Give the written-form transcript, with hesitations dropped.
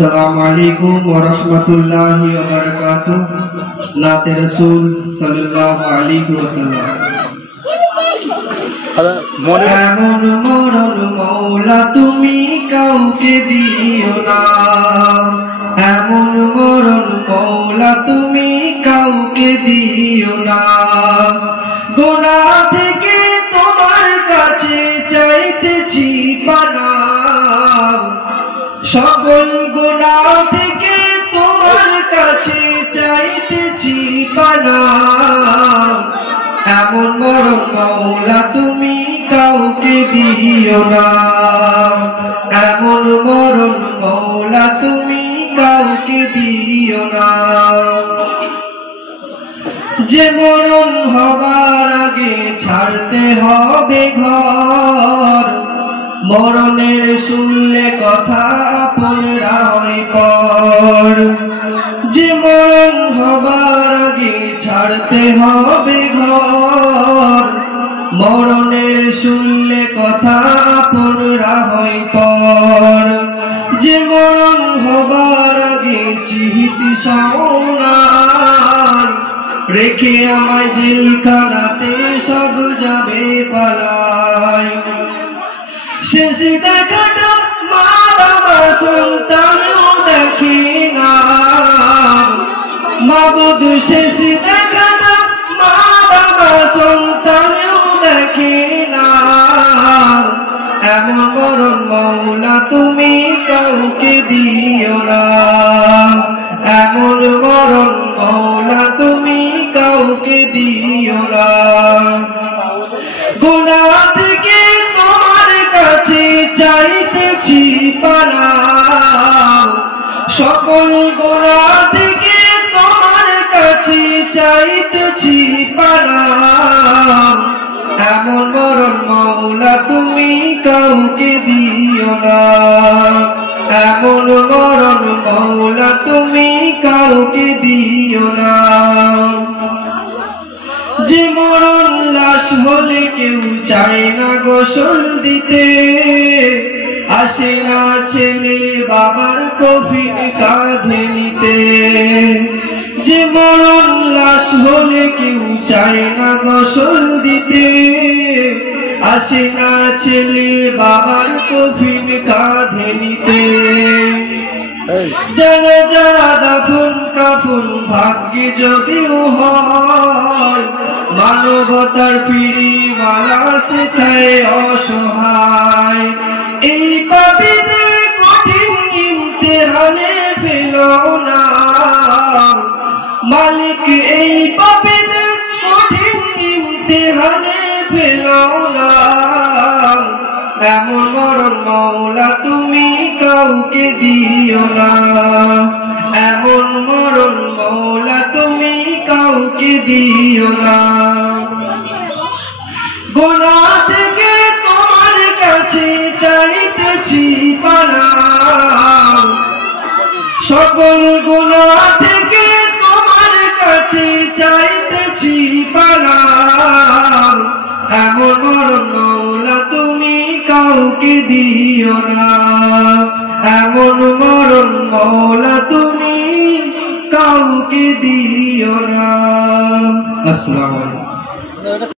अस्सलामु अलैकुम व रहमतुल्लाहि व बरकातुहू। नाते रसूल सल्लल्लाहु अलैहि वसल्लम। एमन मरन मौला तुमी काउके दियो ना, एमन मरन मौला तुमी काउके दियो ना। गुनाह থেকে তোমার কাছে চাইতেছি পানা, সকল গুনাহ থেকে তোমার কাছে চাইতেছি পানা। এমন মরণ মওলা তুমি কাউকে দিও না, এমন মরণ মওলা তুমি কাউকে দিও না। যে মরণ হবার আগে ছাড়তে হবে ঘর, মরণের শুনলে কথা আপনরা হয় পর। যে মরণ হবার আগে ছাড়তে হবে ঘর, মরণের শুনলে কথা আপনরা হয় পর। যে মরণ হবার আগে চিহিতি সাওনার, রেখে আমায় জেলখানাতে সব যাবে পালায়। শেষ দেখাটা মা বাবা সন্তানও দেখে না, মাবুদ শেষ দেখাটা মা বাবা সন্তানও দেখে না। এমন মরণ মওলা তুমি কাউকে দিও না, এমন মরণ মওলা তুমি কাউকে দিও না। গুনাহ থেকে তোমার কাছে চাইতেছি পানা, সকল গুনাহ থেকে তোমার কাছে চাইতেছি পানা। এমন মরণ মওলা তুমি কাউকে দিও না, এমন মরণ মওলা তুমি কাউকে দিও না। যে মরণ লাশ হলে কেউ চায় না গোসল দিতে, আসে না ছেলে বাবার কফিন কাঁধে নিতে। যে মরণ লাশ হলে কেউ চায় না গোসল দিতে, আসে না ছেলে বাবার কফিন কাঁধে নিতে। জানাজা দাফন কাফন ভাগ্যে যদিও হয়, মানবতার ফিরিওয়ালা সেথায় অসহায়। এই পাপীদের কঠিন ইমতিহানে ফেলো না মালিক, এই পাপীদের কঠিন ইমতিহানে ফেলো না। এমন মরণ মওলা তুমি কাউকে দিও না, এমন মরণ মওলা তুমি কাউকে দিও না। গুনাহ থেকে তোমার কাছে চাইতেছি পানা, সকল গুনাহ থেকে তোমার কাছে চাইতেছি পানা। এমন মরণ মওলা তুমি কাউকে দিও না, এমন মরণ মওলা তুমি কাউকে দিও না। আসসালামু আলাইকুম।